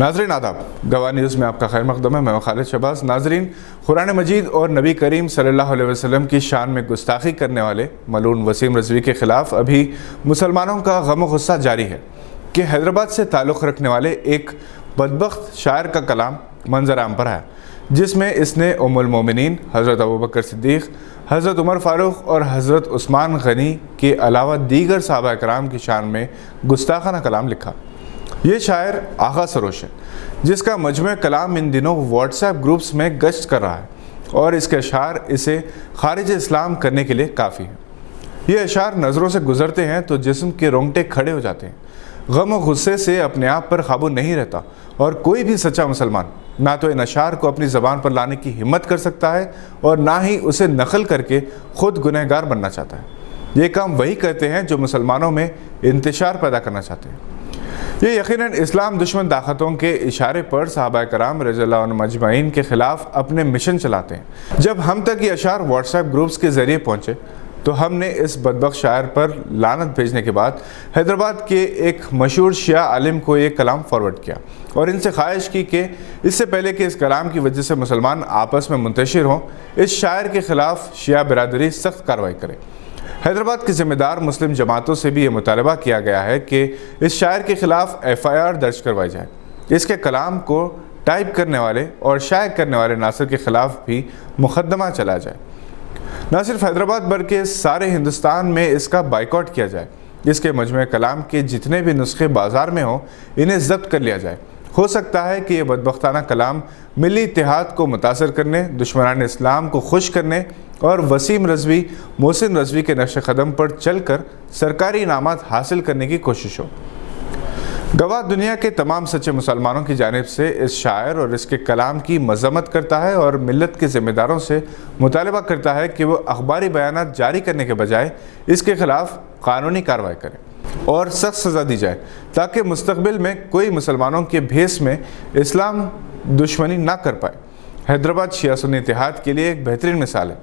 नाज़रीन आदाब, गवाह न्यूज़ में आपका खैर मक़दम है। मैं खालिद शहबाज। नाज़रीन, कुरान मजीद और नबी करीम सल्लल्लाहु अलैहि वसल्लम की शान में गुस्ताखी करने वाले मलून वसीम रिज़वी के ख़िलाफ़ अभी मुसलमानों का गम और गुस्सा जारी है कि हैदराबाद से ताल्लुक़ रखने वाले एक बदबख्त शायर का कलाम मंजर आम पर आया, जिसमें इसने उम्मुल मोमिनीन हज़रत अबू बकर सिद्दीक़, हज़रत उमर फ़ारूक और हज़रत उस्मान गनी के अलावा दीगर सहाबा कराम की शान में गुस्ताखाना कलाम लिखा। ये शायर आगा सरोश है, जिसका मजमू कलाम इन दिनों व्हाट्सएप ग्रुप्स में गश्त कर रहा है और इसके अशार इसे खारिज इस्लाम करने के लिए काफ़ी है। ये अशार नज़रों से गुज़रते हैं तो जिस्म के रोंगटे खड़े हो जाते हैं। गम और गुस्से से अपने आप पर काबू नहीं रहता और कोई भी सच्चा मुसलमान ना तो इन अशार को अपनी ज़बान पर लाने की हिम्मत कर सकता है और ना ही उसे नकल करके ख़ुद गुनहगार बनना चाहता है। ये काम वही करते हैं जो मुसलमानों में इंतशार पैदा करना चाहते हैं। ये यकीनन इस्लाम दुश्मन ताकतों के इशारे पर सहाबा कराम रज़ियल्लाहु अन्हुम अजमईन के ख़िलाफ़ अपने मिशन चलाते हैं। जब हम तक ये अशार व्हाट्सएप ग्रुप्स के ज़रिए पहुँचे तो हमने इस बदबख्त शायर पर लानत भेजने के बाद हैदराबाद के एक मशहूर शिया आलिम को ये कलाम फॉरवर्ड किया और इनसे ख्वाहिश की कि इससे पहले कि इस कलाम की वजह से मुसलमान आपस में मुंतशिर हों, इस शायर के ख़िलाफ़ शिया बिरादरी सख्त कार्रवाई करे। हैदराबाद की ज़िम्मेदार मुस्लिम जमातों से भी ये मुतालबा किया गया है कि इस शायर के ख़िलाफ़ FIR दर्ज करवाई जाए। इसके कलाम को टाइप करने वाले और शाये करने वाले नासिर के ख़िलाफ़ भी मुकदमा चलाया जाए। न सिर्फ हैदराबाद बल्कि सारे हिंदुस्तान में इसका बाइकआउट किया जाए। इसके मजमू कलाम के जितने भी नुस्खे बाज़ार में हों, इन्हें ज़ब्त कर लिया जाए। हो सकता है कि यह बदबख्ताना कलाम मिली इत्तेहाद को मुतासर करने, दुश्मनान इस्लाम को खुश करने और वसीम रिज़वी, मोहसिन रिज़वी के नक्श कदम पर चलकर सरकारी इनामात हासिल करने की कोशिश हो। गवाह दुनिया के तमाम सच्चे मुसलमानों की जानिब से इस शायर और इसके कलाम की मज़म्मत करता है और मिल्लत के ज़िम्मेदारों से मुतालबा करता है कि वो अखबारी बयानात जारी करने के बजाय इसके ख़िलाफ़ कानूनी कार्रवाई करें और सख्त सज़ा दी जाए, ताकि मुस्तक़बिल में कोई मुसलमानों के भेस में इस्लाम दुश्मनी ना कर पाए। हैदराबाद शिया सुन्नी इत्तेहाद के लिए एक बेहतरीन मिसाल है।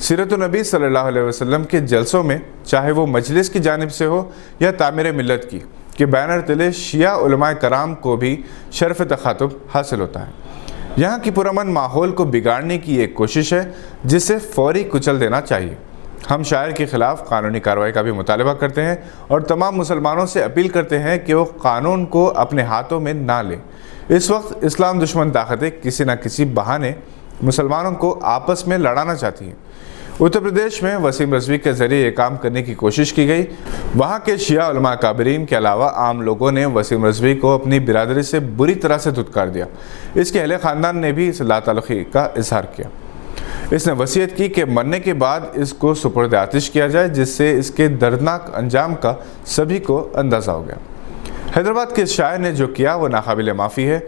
सीरत नबी सल्लल्लाहु अलैहि वसल्लम के जलसों में, चाहे वो मजलिस की जानिब से हो या तामीर मिल्लत की, कि बैनर तले शिया उलमाए कराम को भी शरफ़ तख़ातुब हासिल होता है। यहाँ की पुरअमन माहौल को बिगाड़ने की एक कोशिश है, जिसे फ़ौरी कुचल देना चाहिए। हम शायर के ख़िलाफ़ कानूनी कार्रवाई का भी मुतालबा करते हैं और तमाम मुसलमानों से अपील करते हैं कि वो कानून को अपने हाथों में ना लें। इस वक्त इस्लाम दुश्मन ताकतें किसी न किसी बहाने मुसलमानों को आपस में लड़ाना चाहती हैं। उत्तर प्रदेश में वसीम रिज़वी के ज़रिए ये काम करने की कोशिश की गई। वहाँ के शिया उलमा काबरीन के अलावा आम लोगों ने वसीम रिज़वी को अपनी बिरादरी से बुरी तरह से धुतकार दिया। इसके अहले ख़ानदान ने भी इस लाताल्लुक़ी का इजहार किया। इसने वसीयत की कि मरने के बाद इसको सुपुर्द आतिश किया जाए, जिससे इसके दर्दनाक अंजाम का सभी को अंदाज़ा हो गया। हैदराबाद के शायर ने जो किया वो नाकाबिल माफ़ी है।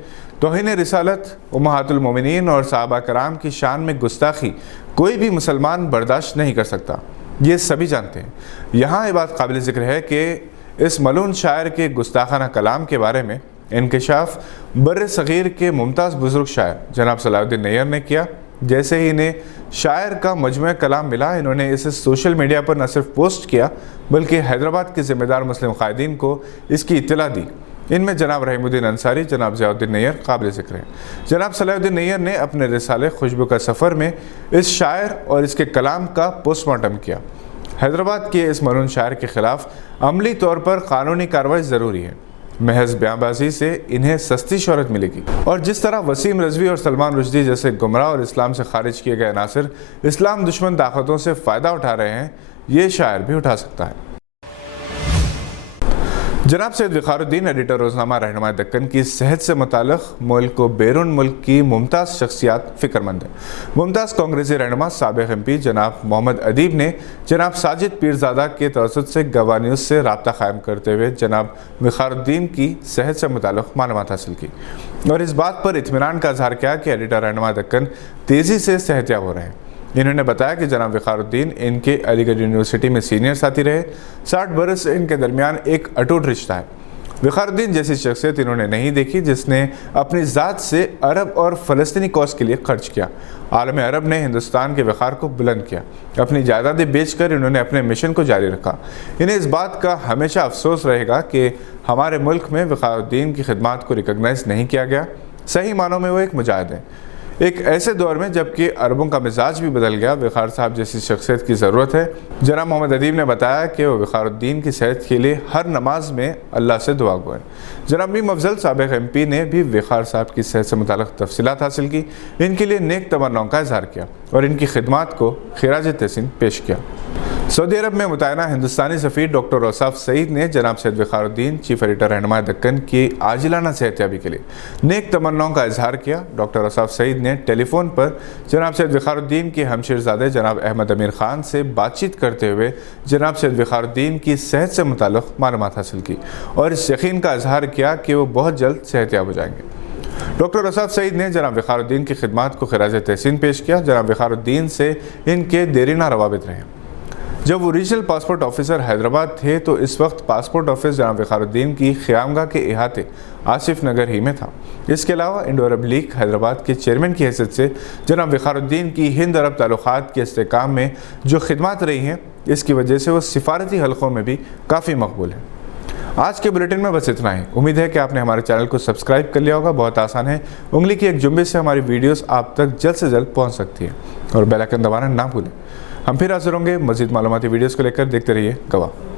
तौहीन रिसालत, उम्महातुल मोमिनीन और सहाबा कराम की शान में गुस्ताखी कोई भी मुसलमान बर्दाश्त नहीं कर सकता, ये सभी जानते हैं। यहाँ ये बात काबिल ज़िक्र है कि इस मलून शायर के गुस्ताखाना कलाम के बारे में इंकशाफ बर्र सग़ीर के मुमताज़ बुज़ुर्ग शायर जनाब सलाहुद्दीन नैयर ने किया। जैसे ही इन्हें शायर का मजमू कलाम मिला, इन्होंने इसे सोशल मीडिया पर न सिर्फ पोस्ट किया बल्कि हैदराबाद के ज़िम्मेदार मुस्लिम क़ायदीन को इसकी इत्तला दी। इनमें जनाब रहीमुद्दीन अंसारी, जनाब ज़ियाउद्दीन नैयर काबिल ज़िक्र हैं। जनाब सलाहुद्दीन नैयर ने अपने रिसाले खुशबू का सफ़र में इस शायर और इसके कलाम का पोस्टमार्टम किया। हैदराबाद के इस मलून शायर के ख़िलाफ़ अमली तौर पर कानूनी कार्रवाई ज़रूरी है। महज बयानबाजी से इन्हें सस्ती शोहरत मिलेगी और जिस तरह वसीम रिज़वी और सलमान रुश्दी जैसे गुमराह और इस्लाम से खारिज किए गए नासिर इस्लाम दुश्मन ताकतों से फ़ायदा उठा रहे हैं, ये शायर भी उठा सकता है। जनाब सैयद विक़ारुद्दीन, एडिटर रोज़नामा रहनुमा दक्कन की सेहत से मुताल्लिक़ मुल्क को बैरून मुल्क की मुमताज़ शख्सियात फ़िक्रमंद है। मुमताज़ कांग्रेसी रहनुमा साबिक़ MP जनाब मोहम्मद अदीब ने जनाब साजिद पीरज़ादा के तवस्सुत से गवाह न्यूज़ से रब्ता कायम करते हुए जनाब विक़ारुद्दीन की सेहत से मुताल्लिक़ मालूमात हासिल की और इस बात पर इत्मीनान का इज़हार किया कि एडिटर रहनुमा दक्कन तेज़ी से सेहतयाब हो रहे हैं। इन्होंने बताया कि जनाब विक़ारुद्दीन इनके अलीगढ़ यूनिवर्सिटी में सीनियर साथी रहे। 60 बरस से इनके दरमियान एक अटूट रिश्ता है वक़ारुद्दीन जैसी शख्सियत इन्होंने नहीं देखी जिसने अपनी ज़ात से अरब और फ़लस्तीनी कौस के लिए खर्च किया। आलम अरब ने हिंदुस्तान के वक़ार को बुलंद किया। अपनी जायदादें बेचकर इन्होंने अपने मिशन को जारी रखा। इन्हें इस बात का हमेशा अफसोस रहेगा कि हमारे मुल्क में वक़ारुद्दीन की खिदमत को रिकॉग्नाइज़ नहीं किया गया। सही मानों में वो एक मुजाहिद हैं। एक ऐसे दौर में जबकि अरबों का मिजाज भी बदल गया, वक़ार साहब जैसी शख्सियत की ज़रूरत है। जनाब मोहम्मद अदीब ने बताया कि वो वक़ारुद्दीन की सेहत के लिए हर नमाज में अल्लाह से दुआ गो हैं। जनाब मीम अफजल साबिक़ MP ने भी वक़ार साहब की सेहत से मुताल्लिक़ तफसीलात हासिल की, इनके लिए नेक तमन्नाओं का इज़हार किया और इनकी खिदमत को खिराज तहसीन पेश किया। सऊदी अरब में मुतैना हिंदुस्तानी सफ़ीर डॉक्टर औसाफ सईद ने जनाब सैयद वक़ारुद्दीन चीफ एडिटर रहनुमा दक्कन की आजिलाना सेहतयाबी के लिए नेक तमन्नाओं का इजहार किया। डॉक्टर औसाफ सईद ने टेलीफोन पर जनाब सैयद वक़ारुद्दीन के हमशहज़ादे जनाब अहमद अमीर ख़ान से बातचीत करते हुए जनाब सैयद वक़ारुद्दीन की सेहत से मुताल्लिक़ मालूमात हासिल की और इस यकीन का इजहार किया कि वो बहुत जल्द सेहतयाब हो जाएंगे। डॉक्टर औसाफ सईद ने जनाब वक़ारुद्दीन की खिदमत को खिराज तहसीन पेश किया। जनाब वक़ारुद्दीन से इनके देरीना रवाबित रहे। जब वो रीजनल पासपोर्ट ऑफिसर हैदराबाद थे तो इस वक्त पासपोर्ट ऑफिस जनाब वक़ारुद्दीन की क़यामगाह के इहाते आसिफ नगर ही में था। इसके अलावा इंडो अरब लीग हैदराबाद के चेयरमैन की हैसियत से जनाब वक़ारुद्दीन की हिंद अरब ताल्लुक़ात के इस्तेहकाम में जो खिदमत रही हैं, इसकी वजह से वो सिफारती हलक़ों में भी काफ़ी मकबूल हैं। आज के बुलेटिन में बस इतना ही। उम्मीद है कि आपने हमारे चैनल को सब्सक्राइब कर लिया होगा। बहुत आसान है, उंगली की एक जुम्बे से हमारी वीडियोस आप तक जल्द से जल्द पहुंच सकती है और बेल आइकन दबाना ना भूलें। हम फिर हाजिर होंगे मज़ीद मालूमाती वीडियोस को लेकर। देखते रहिए गवाह।